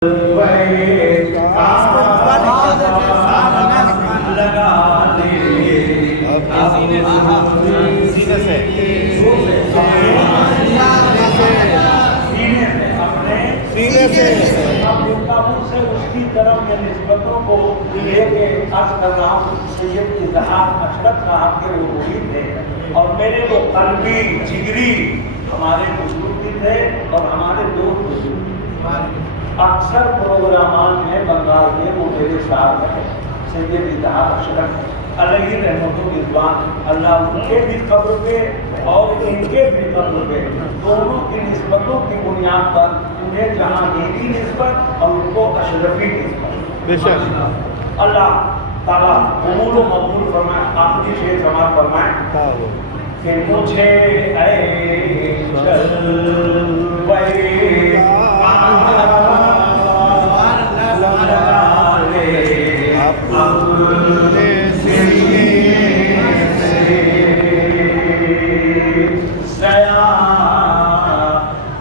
उसकी तरफ के निस्बतों को लेके अर्ज कर रहा हूँ। सैयद इज़हार अशरफ साहब के वो मुरीद थे और मेरे वो कल्बी जिगरी हमारे बुजुर्ग भी थे और हमारे दोस्त बुजुर्ग। अक्सर प्रोग्राम में बंगाल में वो मेरे साथ है सैयद इज़हार अशरफ अलही रहमतुल रिज़वान। अल्लाह उनके भी कब्र पे और इनके भी कब्र पे दोनों की निस्बतों की बुनियाद पर उन्हें जहाँ दीनी निस्बत और उनको अशरफी निस्बत बेशक अल्लाह ताला कबूल व मकबूल फरमाए। आखिरी शेर समाप्त फरमाए कि मुझे ऐ जलवे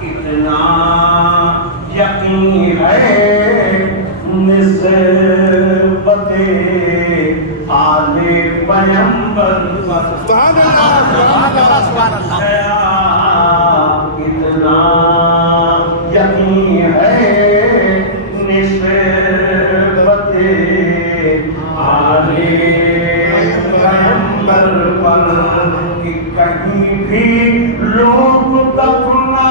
इतना यकीन है निस्बते आले पैगंबर पर कि कहीं भी लोग दफना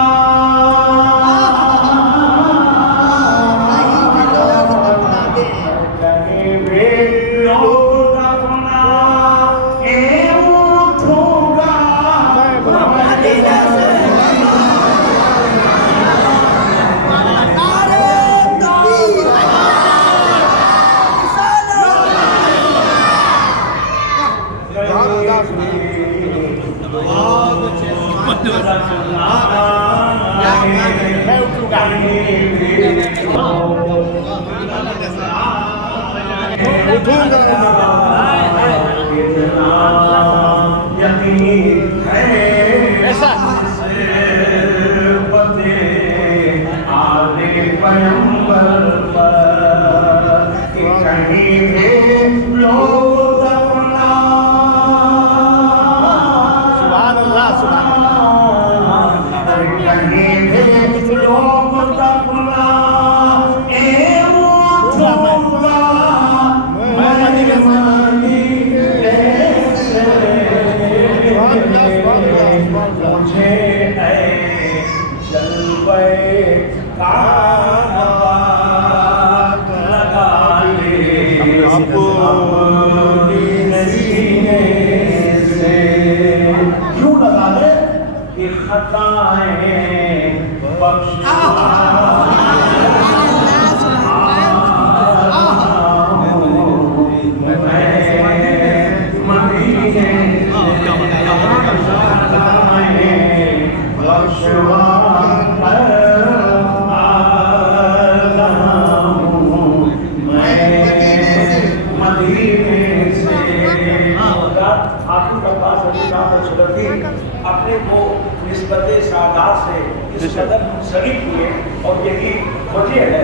अपने को निस्बत सादात से इस कदर मुंसलिक हुए और यही वजह है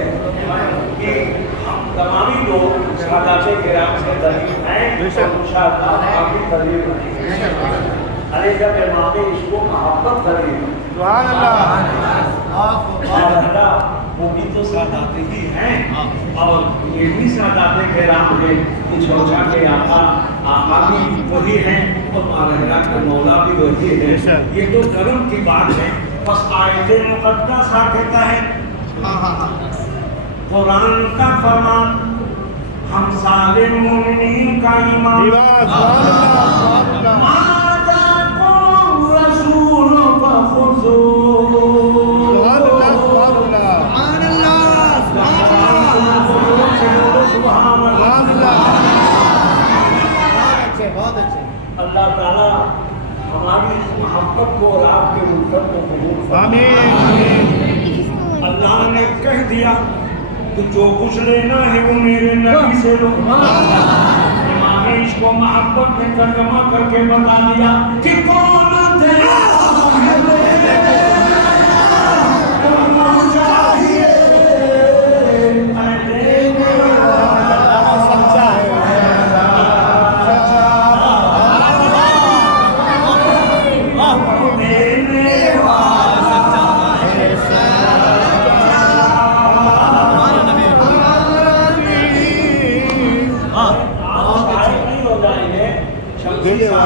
कि हम तमामी लोग सादात किराम से करीब हैं और इंशाअल्लाह काफी करीब रहेंगे। अरे जब इमाम इसको मोहब्बत करें सुभान अल्लाह वो भी तो सादात ही हैं और ये भी सादात किराम है कि चौचा के आका भी वही हैं और मालहरा के मौला भी वही है। ये तो कर्म की बात है। बस आयते मुक़द्दसा कहता है कुरान का फरमान हम सारे मोमिनीन का ईमान अल्लाह ताला हमारी मोहब्बत को और आपके उल्फत को कबूल फरमाए। अल्लाह ने कह दिया कि जो कुछ लेना है वो मेरे नबी से लो। इमाम इसको मोहब्बत में तर्जुमा करके बता दिया कि कौन थे चाहिए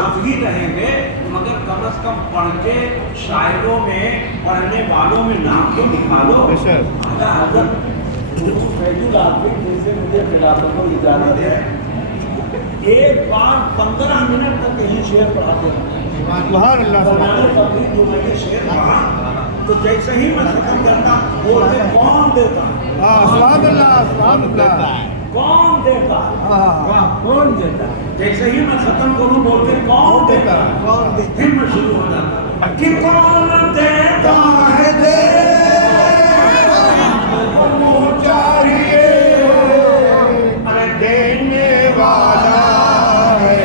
काफी रहेंगे, मगर कम से कम पढ़ के शायरों में, पढ़ने वालों में नाम तो निकालो। आला हज़रत फैजुल आफिक जैसे मुझे खिलाफत को इजाज़त है, एक बार 15 मिनट तक यही शेर पढ़ाते हैं। बनाने तबलीग जो मैंने शेर पढ़ा तो जैसे ही मैं खत्म करता बोलते कौन देता, कौन देता, कौन देता। जैसे ही मैं खत्म करूं बोलते कौन देता, फिर मैं शुरू हो जाता कि कौन देता है दे चाहिए, अरे देने वाला है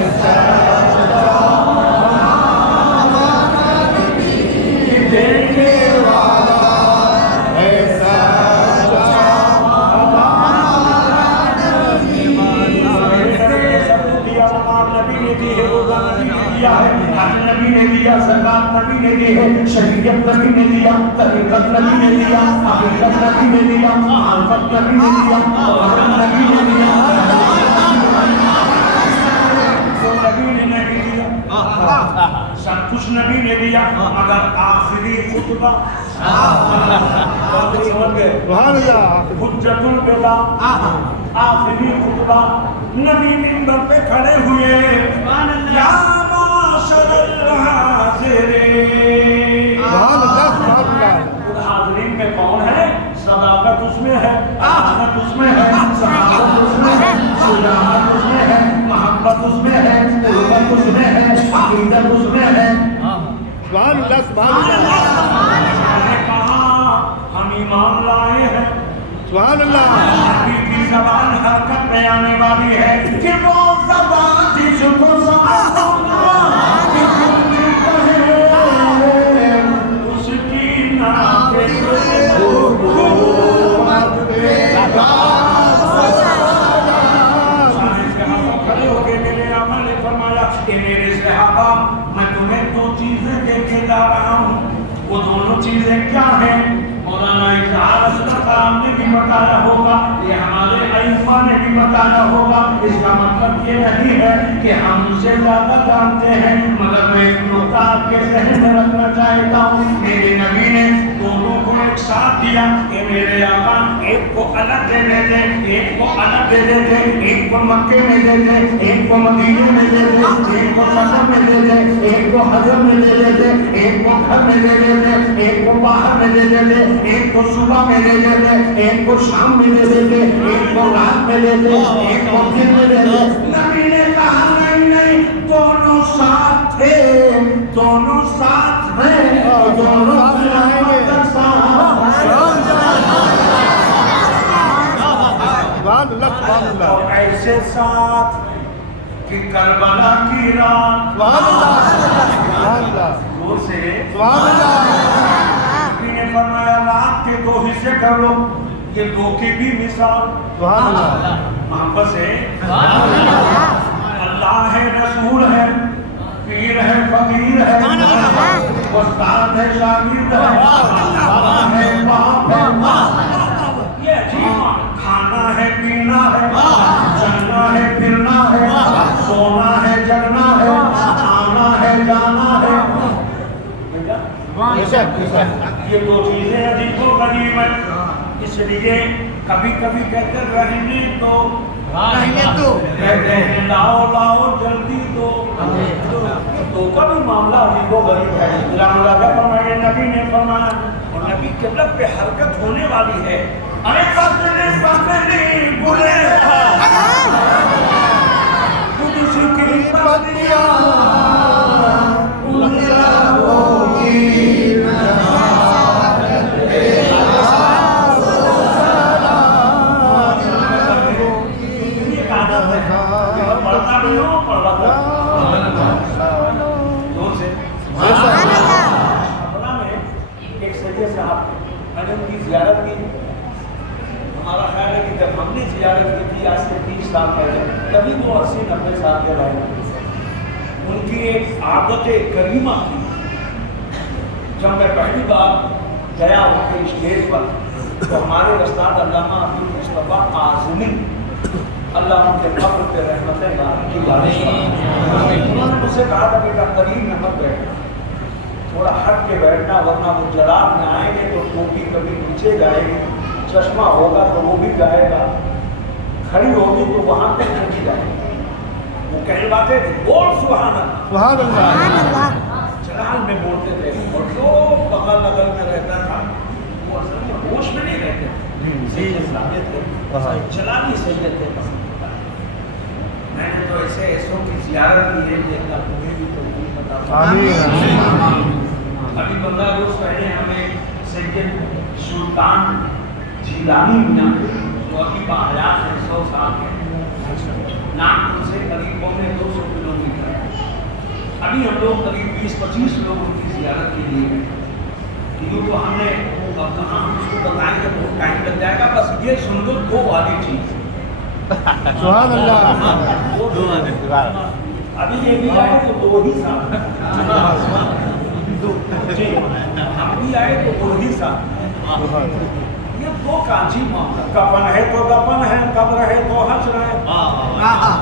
नबी ने दिया, ज़कात नबी ने दी है, शरीयत नबी ने दिया, तरीक़त नबी ने दिया, हकीकत नबी ने दिया, मारिफत नबी ने दिया, रहमत नबी ने दिया, तो नबी ने नहीं दिया, सब कुछ नबी ने दिया, मगर आखिरी खुतबा हुज्जतुल बला, आखिरी खुतबा नबी मिंबर पे खड़े हुए, या हाज़रीन में कौन है? सदाकत उसमें है, अमानत उसमें है, सहाबत उसमें है, सुजानत उसमें है, मोहब्बत उसमें है, उल्फत उसमें है, अकीदत उसमें है। मैंने कहा हम ईमान लाए हैं, नबी की ज़बान हरकत में आने वाली है कि वो ज़बान जिसको खड़े हो गए मेरे आका ने फरमाया कि मेरे सहाबा मैं तुम्हें दो चीजें देके जा रहा हूँ, वो दोनों चीजें क्या हैं? मौलाना इज़हार ने भी बताया होगा, ये हमारे अइम्मा ने भी बताया होगा। इसका मतलब ये नहीं है कि हमसे ज्यादा जानते हैं, मगर मैं एक नुक्ता आपके ज़हन में रखना चाहता हूँ। मेरे नबी ने दोनों को एक साथ दिया कि मेरे आका एक को अलग दे देते, एक को अलग दे देते, एक को मक्के में दे देते, एक को मदीने में दे देते, एक को सफर में दे देते, एक को हजर में दे देते, एक को घर में दे देते, एक को बाहर में दे देते, एक को सुबह में दे देते, एक को शाम में दे देते, एक को रात में दे देते, एक को दिन में दे देते। नबी ने कहा नहीं नहीं, दोनों साथ थे, दोनों साथ हैं, दोनों और ऐसे साथ कि करबला की रात से ने फरमाया रात के दो हिस्से कर लो, ये दो की भी मिसाल मोहब्बत से अल्लाह है, रसूल है, पीर है, फकीर है, उस्ताद है, शागिर्द है, बाप है, ये खाना है, पीना है, चलना है, फिरना है, सोना है, जगना है, आना है, जाना है। ये दो चीजें अजीबो गरीब है, इसलिए कभी कभी कहते रहने दो, कहते हैं लाओ लाओ जल्दी दो, तो का भी मामला अजीबो गरीब है। फरमाया नबी ने फरमाया, और नबी क़िबला पे हरकत होने वाली है। अरे पकड़े पकड़े बुरे कुछ की पतिया ज़ियारत की। हमारा ख्याल है कि जब हमने ज़ियारत की थी आज से 30 साल पहले, तभी वो 80-90 साल के रहे। उनकी एक आदत करीमा थी, जब मैं पहली बार गया उनके स्टेज पर तो हमारे उस्ताद अल्लामा अब्दुल मुस्तफा आज़मी اللہ ان کے قبر پہ رحمتیں کی بارش فرمائے۔ انہوں نے مجھ سے کہا تھا بیٹا قریب میں مت بیٹھنا، تھوڑا ہٹ کے بیٹھنا، ورنہ وہ جراب میں آئیں گے تو ٹوپی کبھی نیچے جائے گی، چشمہ ہوگا تو وہ بھی جائے گا، کھڑی ہوگی تو وہاں تک چلی جائے گی۔ وہ کہلواتے تھے بول سبحان اللہ، سبحان اللہ، جلال میں بولتے تھے، اور جو بغل اگل میں رہتا تھا وہ اصل میں ہوش میں نہیں رہتے تھے، سید تھے، جلالی سید تھے۔ میں نے تو ایسے ایسوں کی زیارت کی ہے کہ اللہ تمہیں بھی توفیق عطا فرمائے۔ ابھی 15 روز پہلے ہمیں سید سلطان جیلانی میاں جو ابھی باحیات ہیں، 100 سال کے، ناگپور سے قریب 200 کلومیٹر۔ ابھی ہم لوگ قریب 20-25 لوگوں کی زیارت کے لیے گئے۔ یوں تو ہم نے اب کہاں ہم اس کو بتائیں گے تو ٹائم لگ جائے گا، بس یہ سن لو 2 والی چیز۔ سبحان اللہ، ابھی یہ بھی آئے تو 2 ہی سال، ہم بھی آئے تو 2 ہی سال۔ یہ 2 کا عجیب معاملہ، کفن ہے تو دفن ہے، قبر ہے تو حشر ہے۔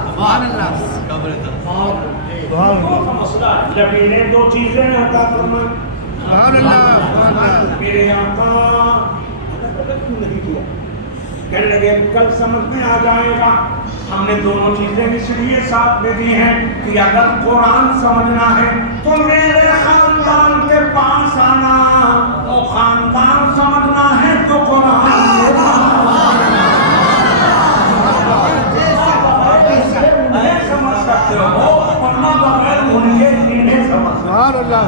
سبحان اللہ، دو کا مسئلہ ہے۔ نبی نے 2 چیزیں عطا فرمائی، سبحان اللہ، سبحان اللہ، میرے آقا کیوں نہیں کیا؟ کہنے لگے کل سمجھ میں آ جائے گا، ہم نے دونوں چیزیں اس لیے ساتھ میں دی ہیں کہ اگر قرآن سمجھنا ہے تو میرے خاندان کے پاس آنا، اور خاندان سمجھنا ہے تو قرآن نہیں سمجھ سکتے ہو، ورنہ بغیر ان کے نہیں سمجھ سکتے۔ سبحان اللہ،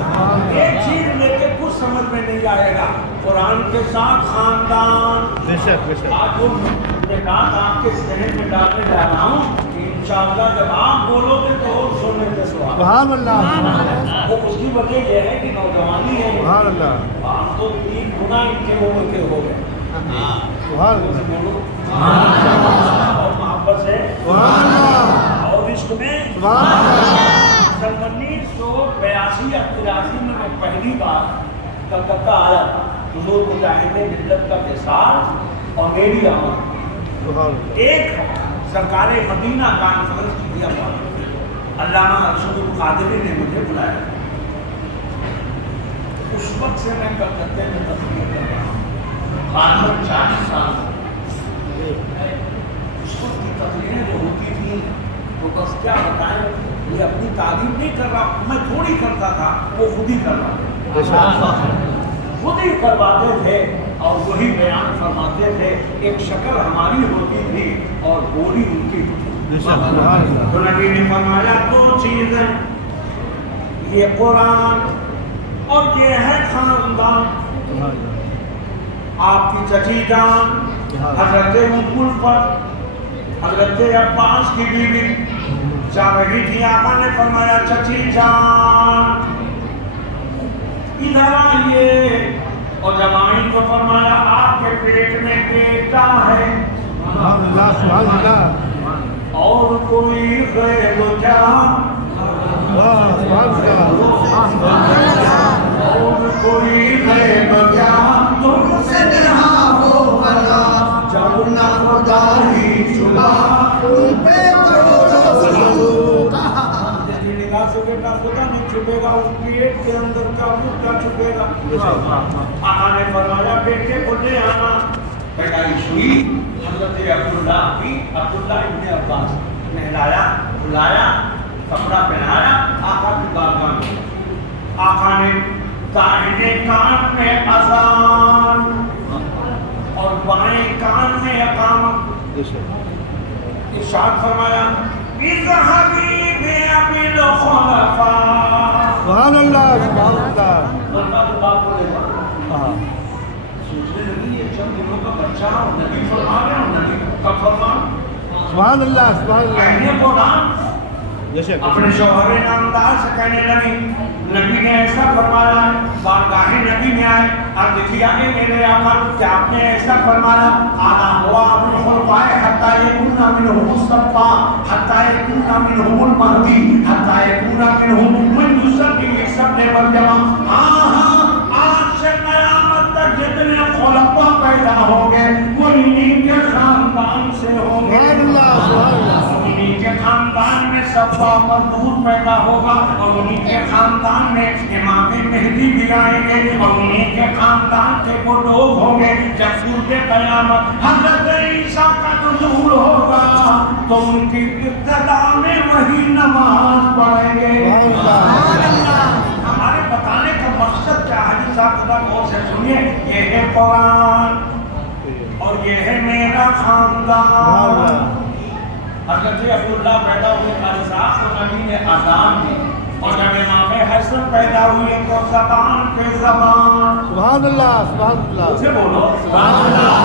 ایک چیز لے کے کچھ سمجھ میں نہیں آئے گا، قرآن کے ساتھ خاندان۔ بے شک بے شک، آج وہ نے کہا آپ کے ذہن میں ڈالنے جا رہا ہوں کہ انشاءاللہ جب آپ بولو گے تو اور سننے کے سوال۔ سبحان اللہ، وہ اس کی وجہ یہ ہے کہ نوجوانی ہے، سبحان اللہ، آپ تو 3 گنا ان کے عمر کے ہو گئے۔ سبحان اللہ، بولو اور محبت سے سبحان اللہ، اور عشق میں سبحان اللہ، 1982-83 میں پہلی بار کلکتہ آیا تھا، حضور مجاہد ملت کا مثال اور میری آمد۔ سبحان اللہ، ایک سرکار مدینہ کانفرنس کیا ہوا، علامہ ارشد القادری نے مجھے بلایا، اس وقت سے میں کلکتے میں تقریر کر رہا ہوں، خاندان 40 سال۔ اس وقت کی تقریریں جو ہوتی تھیں تو بس کیا بتائیں، یہ اپنی تعریف نہیں کر رہا، میں تھوڑی کرتا تھا، وہ خود ہی کر رہا تھا، خود ہی کرواتے تھے اور وہی بیان فرماتے تھے۔ ایک شکل ہماری ہوتی تھی اور بولی ان کی ہوتی تھی۔ تو نبی نے فرمایا 2 چیزیں، یہ قرآن اور یہ ہے خاندان۔ آپ کی چچی جان حضرت ام الفضل حضرت عباس کی بیوی جا رہی تھی، آقا نے فرمایا چچی جان ادھر آئیے، اور جب آئی تو فرمایا آپ کے پیٹ میں بیٹا ہے، سبحان اللہ، سبحان اللہ، اور کوئی غیب کیا، سبحان اللہ، اور کوئی غیب کیا تم سے نہا ہو بلا، جب نہ خدا ہی چھپا تم پہ کروڑوں سلوک۔ نگاہ سے بیٹا خدا نہیں چھپے گا، اس پیٹ کے اندر کا مدعا چھپے گا۔ آقا نے فرمایا بیٹے کو لے آنا، پیدائش ہوئی حضرت عبداللہ کی، عبداللہ ابن عباس، نہلایا بلایا کپڑا پہنایا، آقا کی بارگاہ میں آقا نے دائیں کان میں اذان اور بائیں کان میں اقامت، ارشاد فرمایا اذهبي بأبي الخلفاء۔ سبحان اللہ، سبحان اللہ، سوچنے لگی یہ چند دنوں کا بچہ اور نبی فرما رہے ہیں، نبی کا فرمان، سبحان اللہ، سبحان اللہ، کہنے کو نام اپنے شوہر نامدار سے کہنے لگی، نبی نے ایسا فرمایا، بارگاہ نبی میں آئے، عرض کیا کہ میرے آقا کیا آپ نے ایسا فرمایا، آنا ہوا اپنے خلفائے حتی یکون منہم الصفا، حتی یکون منہم المہدی، حتی یکون منہم من یصلی سب نے مرجمہ، آج سے قیامت تک جتنے خلفاء پیدا ہوں گے وہ انہی کے خاندان سے ہوں گے۔ سبحان اللہ، سبحان सब्बा मंसूर पैदा होगा और उन्हीं के खानदान में इमाम मेहदी भी आएंगे और उन्हीं के खानदान के वो लोग होंगे। जब सूरत क़यामत हज़रत ईसा का नुज़ूल होगा तो उनकी इब्तिदा में वही नमाज पढ़ेंगे। हमारे बताने का मकसद क्या है? साहब खुदा गौर से सुनिए, ये है कुरान और ये है मेरा खानदान। हज़रत अब्दुल्लाह पैदा हुए क़ाज़ी साहब को नबी ने आज़ान दी और जब इमाम हसन पैदा हुए तो ज़बान पे ज़बान। सुभान अल्लाह, सुभान अल्लाह, उसे बोलो सुभान अल्लाह।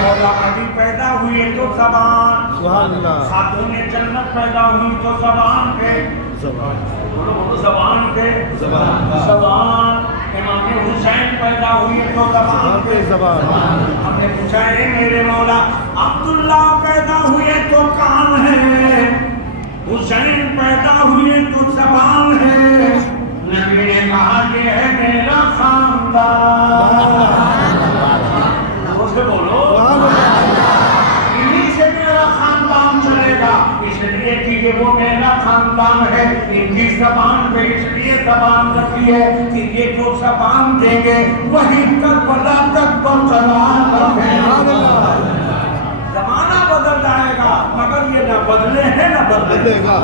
मौला अली पैदा हुए तो ज़बान, सुभान अल्लाह, खातून जन्नत पैदा हुई तो ज़बान पे, ज़बान, बोलो बोलो ज़बान पे ज़बान, ज़बान। इमाम हुसैन पैदा हुए तो ज़बान पे ज़बान। हमने पूछा है मेरे मौला अब्दुल्ला पैदा हुए तो कान है, हुसैन पैदा हुए तो ज़बान है। नबी ने कहा ये है मेरा खानदान। उसे बोलो इन्हीं से मेरा खानदान चलेगा, इसलिए कि ये वो मेरा खानदान है। इनकी ज़बान पे इसलिए ज़बान रखी है कि ये जो ज़बान देंगे वही करबला तक बरकरार रहेगा। ज़माना बदल जाएगा मगर ये न बदले हैं न बदलेगा।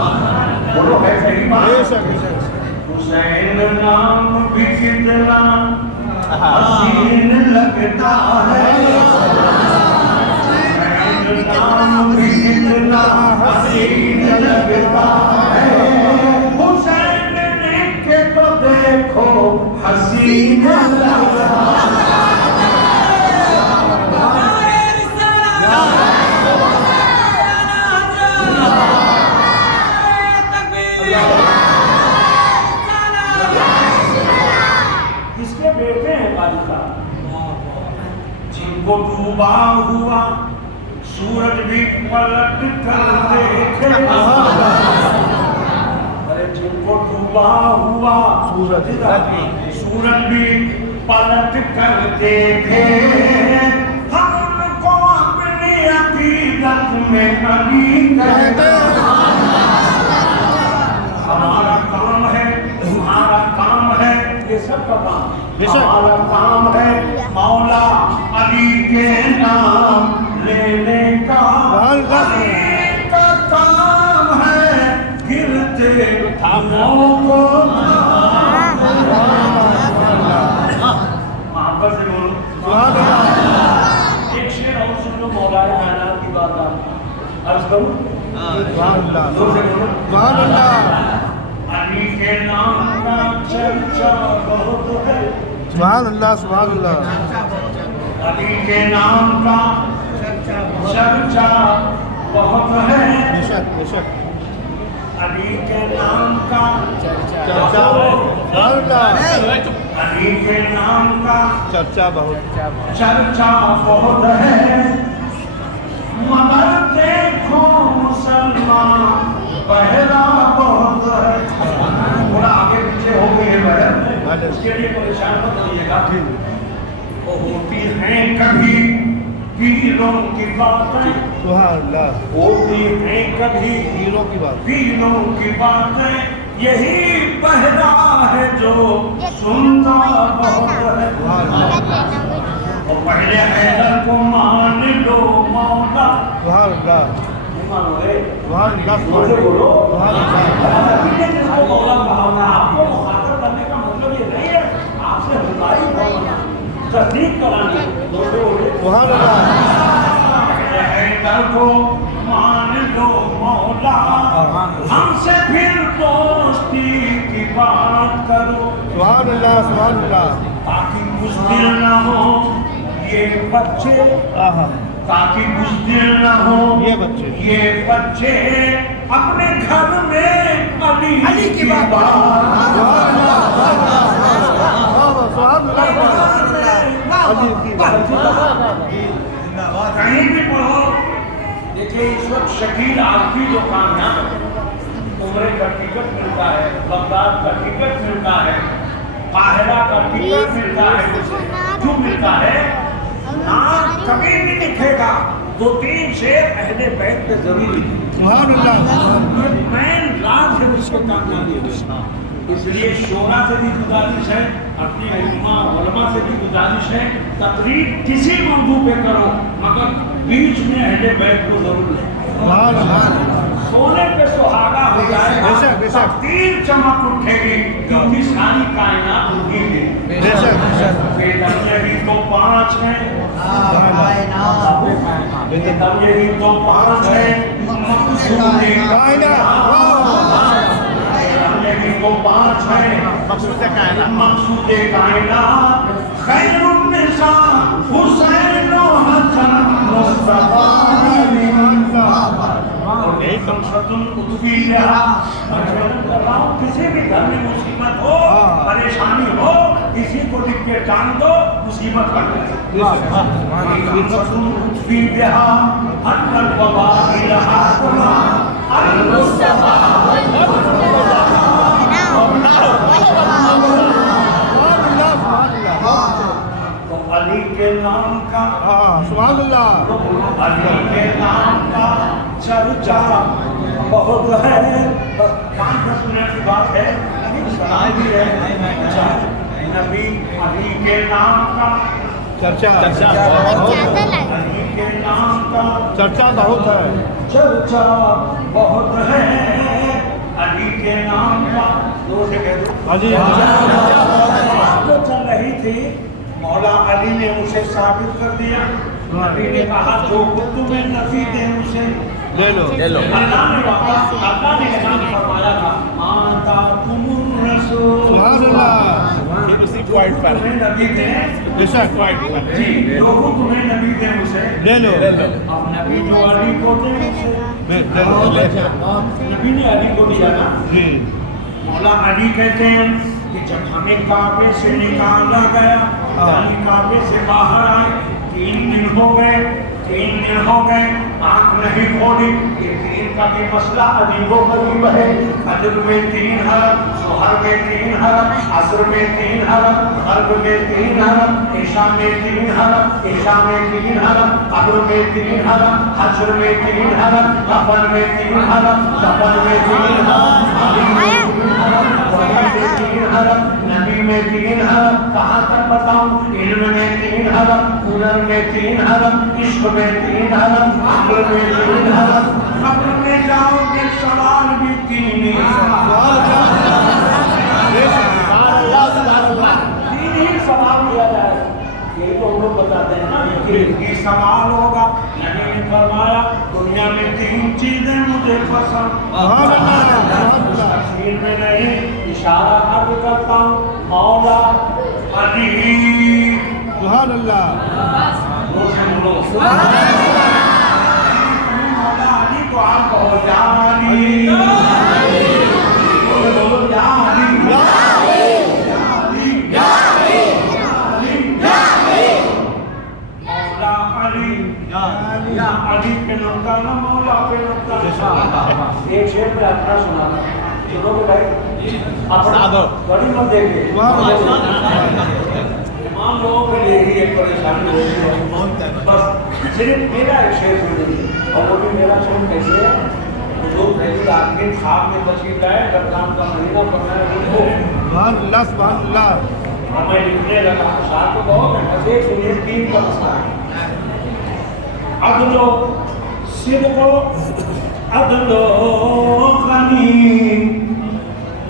बोलो है सही बात? हुसैन नाम भी कितना हसीन लगता है, हुसैन नाम भी कितना हसीन लगता है। हुसैन लिख के तो देखो हसीन लगता है। किसके बेटे हैं क़ाज़ी साहब? जिनको डूबा हुआ सूरज भी पलट कर देखे। अरे जिनको डूबा हुआ सूरज भी पलट कर देखे, हम उनको अपनी अक़ीदत में अली कहते हैं। हमारा काम है, तुम्हारा काम है, ये सब का काम। हमारा काम है मौला अली के नाम लेने का, अली का काम है गिरते थामों को। मोहब्बत से बोलो एक शेर और सुन लो मौला कायनात की बात। आप अर्ज करूं सुभान अल्लाह, अली के नाम का चर्चा बहुत है, सुभान अल्लाह, सुभान अल्लाह, अली के नाम का चर्चा बहुत है। बेशक बेशक अली के नाम का चर्चा, सुभान अल्लाह, अली के नाम का चर्चा बहुत, चर्चा बहुत है। मगर देखो मुसलमान पहला बहुत है। थोड़ा आगे पीछे हो गई है बहन, उसके लिए परेशान मत होइएगा। वो होती हैं कभी पीरों की बातें, सुभान अल्लाह, होती हैं कभी हीरो की बात, पीरों की बातें। यही पहला है जो सुनता बहुत है। और पहले हैदर को मान लो मौला, सुभान अल्लाह, मानो रे सुभान अल्लाह, बोलो बोलो सुभान अल्लाह, जिसको मौला कहा ना, आपको मुखातब करने का मतलब ये नहीं है आपसे हुदाई तस्दीक करानी। बोलो सुभान अल्लाह, हैदर को मान लो मौला, हमसे फिर दोस्ती की बात करो, सुभान अल्लाह, सुभान अल्लाह, ताकि बुज़दिल न हो ये बच्चे, ताकि बुज़दिल न हो ये बच्चे अपने घर में अली की बात। कहीं भी पढ़ो देखिए इस वक्त शकील आरफी जो कामयाब है, उम्रे का टिकट मिलता है, बगदाद का टिकट मिलता है, काहिरा का टिकट मिलता है, जो मिलता है नाम कभी नहीं लिखेगा। 2-3 शेर अहले बैत पे जरूर लिखेगा। سبحان اللہ مین راز ہے اس کو کامیابی ہونا. اس لیے شورا سے بھی گزارش ہے, اپنی علماء سے بھی گزارش ہے, تقریر کسی موضوع پہ کرو مگر بیچ میں اہل بیت کو ضرور لیں. سبحان اللہ سونے پہ سہاگا ہو جائے بے شک، بے شک. تیر چمک اٹھے گی کیونکہ ساری کائنات اٹھی گی. بے شک بے شک یہی تو 5 ہیں, یہی تو 5 ہیں مقصود کائنات. یہی تو 5 ہیں مقصود کائنات. مقصود کائنات خیر النساء حسین و حسن مصطفیٰ کسی بھی گھر میں مصیبت ہو, پریشانی ہو, کسی کو لکھ کے ٹانگ دو, مصیبت کر دے. علی کے نام کا سبحان اللہ علی کے نام کا چرچا بہت ہے. 5-10 منٹ کی بات ہے, نبی علی کے نام کا چرچا علی کے نام کا چرچا بہت ہے. چرچا بہت ہے علی کے نام کا. دو سے کہہ دو. جو چل رہی تھی مولا علی نے اسے ثابت کر دیا. نبی نے کہا جو تمہیں نفی دے اسے لے لو. اللہ نے اعلان فرمایا تھا ماتا تم الرسول. سبحان اللہ تمہیں نبی دے بے شک جی, جو تمہیں نبی دے اسے لے لو. اب نبی جو علی کو دے اسے لے لو. نبی نے علی کو دیا نا. جی مولا علی کہتے ہیں کہ جب ہمیں کعبے سے نکالا گیا, یعنی کعبے سے باہر آئے, 3 دن ہو گئے, آنکھ نہیں کھولی. یہ 3 کا بھی مسئلہ عجیب و غریب ہے. فجر میں 3 حرم, ظہر میں 3 حرم, عصر میں 3 حرم, غرب میں 3 حرم, عشاء میں 3 حرم, عشاء میں 3 حرم, قبر میں 3 حرم, حشر میں 3 حرم, کفن میں 3 حرم, سفر میں 3 حرم, نبی میں 3 حرم. کہاں تک بتاؤں؟ علم میں 3 حرم, ہنر میں 3 حرم, عشق میں 3 حرم, عقل میں 3 حرم. قبر میں جاؤ گے سوال بھی 3 ہی سوال کیا جائے. یہی تو ہم لوگ بتاتے ہیں نا کہ یہ سوال ہوگا. نبی نے فرمایا دنیا میں 3 چیزیں مجھے پسند. تفصیل میں نہیں, اشارہ عرض کرتا ہوں. مولا علی سبحان اللہ مولا علی تو آپ کہو یا علی, بولو یا علی, علی کے نقطہ نہ مولا کے نقطہ. ایک شعر میں اپنا سنانا سنو کہ بھائی اپنا بڑی مت دیکھے. تمام لوگوں کے لیے ہی ایک پریشانی ہوتی ہے, بس صرف میرا ایک شعر سن لیجیے. اور وہ بھی میرا شعر کیسے ہے, جو پہلی آدمی خواب میں تشریف لائے, رمضان کا مہینہ پڑھنا ہے ان کو. سبحان اللہ سبحان اللہ. اور میں لکھنے لگا شاعر کو بہت ہے. ایک سنیے 3 کا مسئلہ ہے. عدل و صدق و عدل و غنی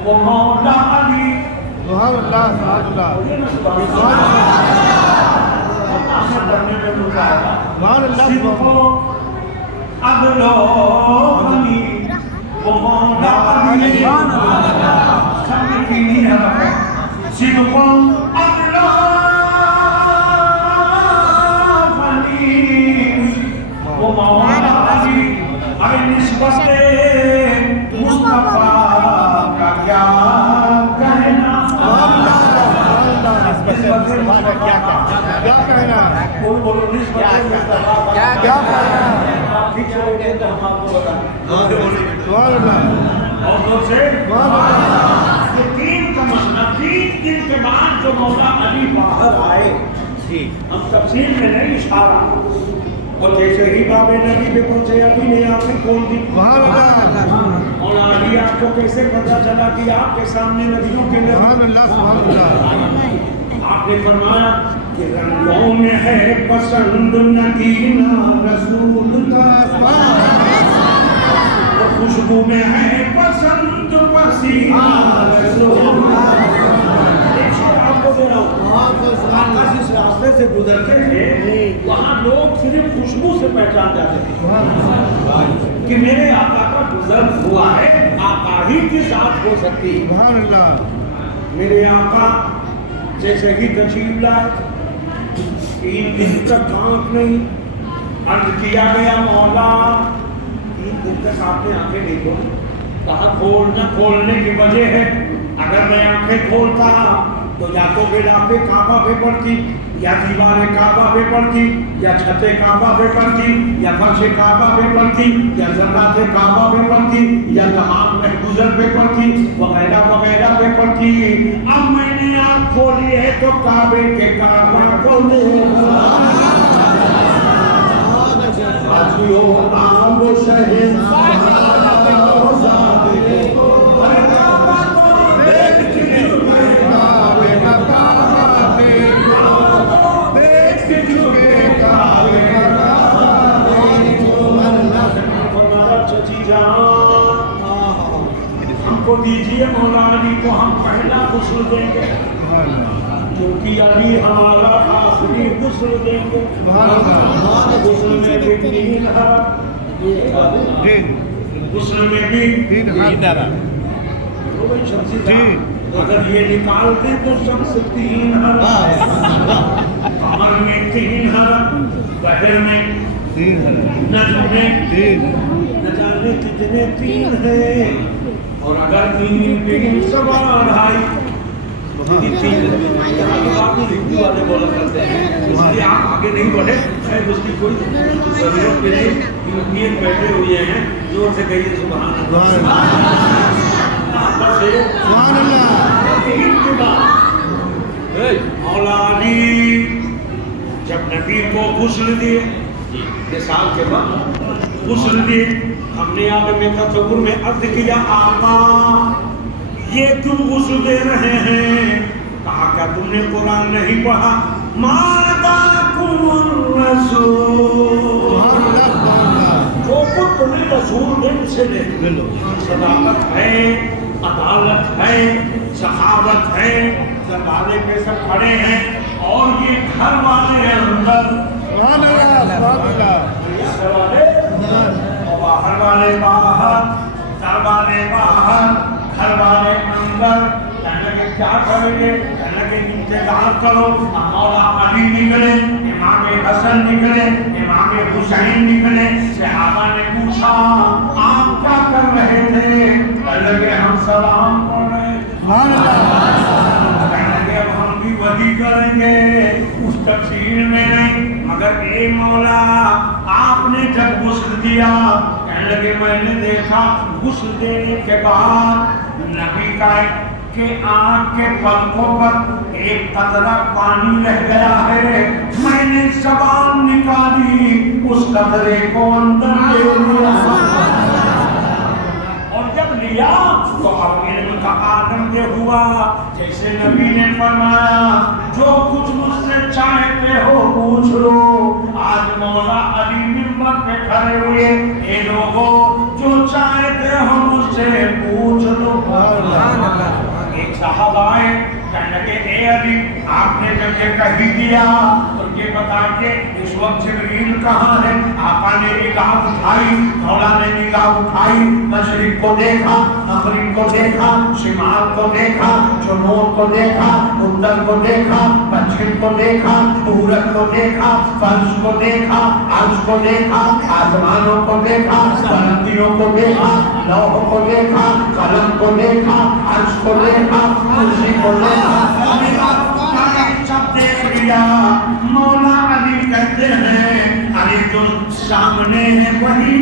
و مولا علی. سبحان اللہ سبحان اللہ سبحان اللہ. صدق و عدل و غنی و مولا علی. سب کی نہیں ہے. صدق و عدل وہ مولا علی. ارے نسبت مصطفیٰ کا کیا کہنا, کیا کہنا, بولو نسبت مصطفیٰ کیا کہنا. ٹھیک ہے تو ہم آپ کو بتائیں. سبحان اللہ اور لوگ سے یہ 3 کا مسئلہ. 3 دن کے بعد جو مولا علی باہر آئے, ہم تفصیل میں نہیں اشارہ, और जैसे ही बाबे नबी पे पहुंचे अभी ने आंखें खोल दी। सुभान अल्लाह और अभी आपको कैसे पता चला कि आपके सामने नबियों के नबी? सुभान अल्लाह आपने फरमाया कि रंगों में है पसंद नगीना रसूल का, और खुशबू में है पसंद पसीना रसूल का। आपको दे रहा हूँ, आका जिस रास्ते से गुजरते थे वहाँ लोग सिर्फ खुशबू से पहचान जाते थे कि मेरे आका का गुजर हुआ है, आका ही की साथ हो सकती है। सुभान अल्लाह मेरे आका जैसे ही तशरीफ लाए 3 दिन तक आंख नहीं, अर्ज किया गया मौला 3 दिन तक आपने आंखें नहीं खोली। कहा खोलना खोलने की वजह है, अगर मैं आंखें खोलता तो या तो गिलाफे काबा पे पड़ती, या दीवारें काबा पे पड़ती, या छतें काबा पे पड़ती, या फर्शे काबा पे पड़ती, या जन्नतें काबा पे पड़ती, या तमाम महफूजत पे पड़ती, वगैरह वगैरह पे पड़ती। अब मैंने आँख खोली है तो काबे के काबा को देखा। हमको दीजिए मौला अली को, हम पहला गुस्ल देंगे क्योंकि अली हमारा आखिरी गुस्ल देंगे। गुस्ल में भी 3 हरफ, गुस्ल में भी 3 अगर ये निकाल दे तो शख्स 3 हरफ, कमर में 3 हरफ, बहर में 3 नज्म में न जाने कितने 3 है। और अगर 3 सवा 2.5 हिंदी वाले बोला करते हैं, इसलिए आप आगे नहीं बढ़े। शायद उसकी कोई जरूरत के लिए यूरोपियन बैठे हुए हैं, जोर से कहिए सुभान अल्लाह। मौला अली जब नबी को गुस्ल दिए, ये साल के बाद गुस्ल दिए, हमने आगे में तसव्वुर में अर्ज किया आका ये क्यों गुस्ल दे रहे हैं? कहा क्या तुमने कुरान नहीं पढ़ा? जो कुछ तुम्हें रसूल ने उसे ले लो। सदाकत है, अदालत है, सखावत है, दरवाजे पे सब खड़े हैं और ये घर वाले अंदर, बाहर वाले बाहर, दरवाजे बाहर, घर वाले अंदर। कहने लगे क्या करेंगे? कहने लगे इंतजार करो। मौला अली निकले, इमाम हसन निकले, इमाम हुसैन निकले। सहाबा ने पूछा आप क्या कर रहे थे? कहने लगे हम सलाम पढ़ रहे थे। कहने लगे अब हम भी वही करेंगे, उस तफसीर में नहीं, मगर ए मौला आपने जब गुस्ल दिया, कहने लगे मैंने देखा गुस्ल देने के बाद नबी का के आँख के पलकों पर एक कतरा पानी रह गया है। मैंने ज़बान निकाली, उस कतरे को अंदर ले लिया, और जब लिया तो अब इल्म का आनंद हुआ। जैसे नबी ने फरमाया जो कुछ मुझसे चाहते हो पूछ लो। आज मौला अली मिंबर पे खड़े हुए, ए लोगों जो चाहते हो मुझसे पूछ लो। एक साहब आए, कहने लगे ए अली आपने जब ये कह दिया तो ये बता के इस वक्त जिब्रील कहाँ है? आका ने निगाह उठाई, मौला ने निगाह उठाई, मशरिक को देखा, मगरिब को देखा, शिमाल को देखा, जुनूब को देखा, उत्तर को देखा, पश्चिम को देखा, पूरब को देखा, फर्श को देखा, अर्श को देखा, आसमानों को देखा, बुलंदियों को देखा, लौह को देखा, कलम को देखा, अर्श को देखा, कुर्सी को देखा, सब देख लिया। मौला अली कहते हैं अरे जो सामने है वही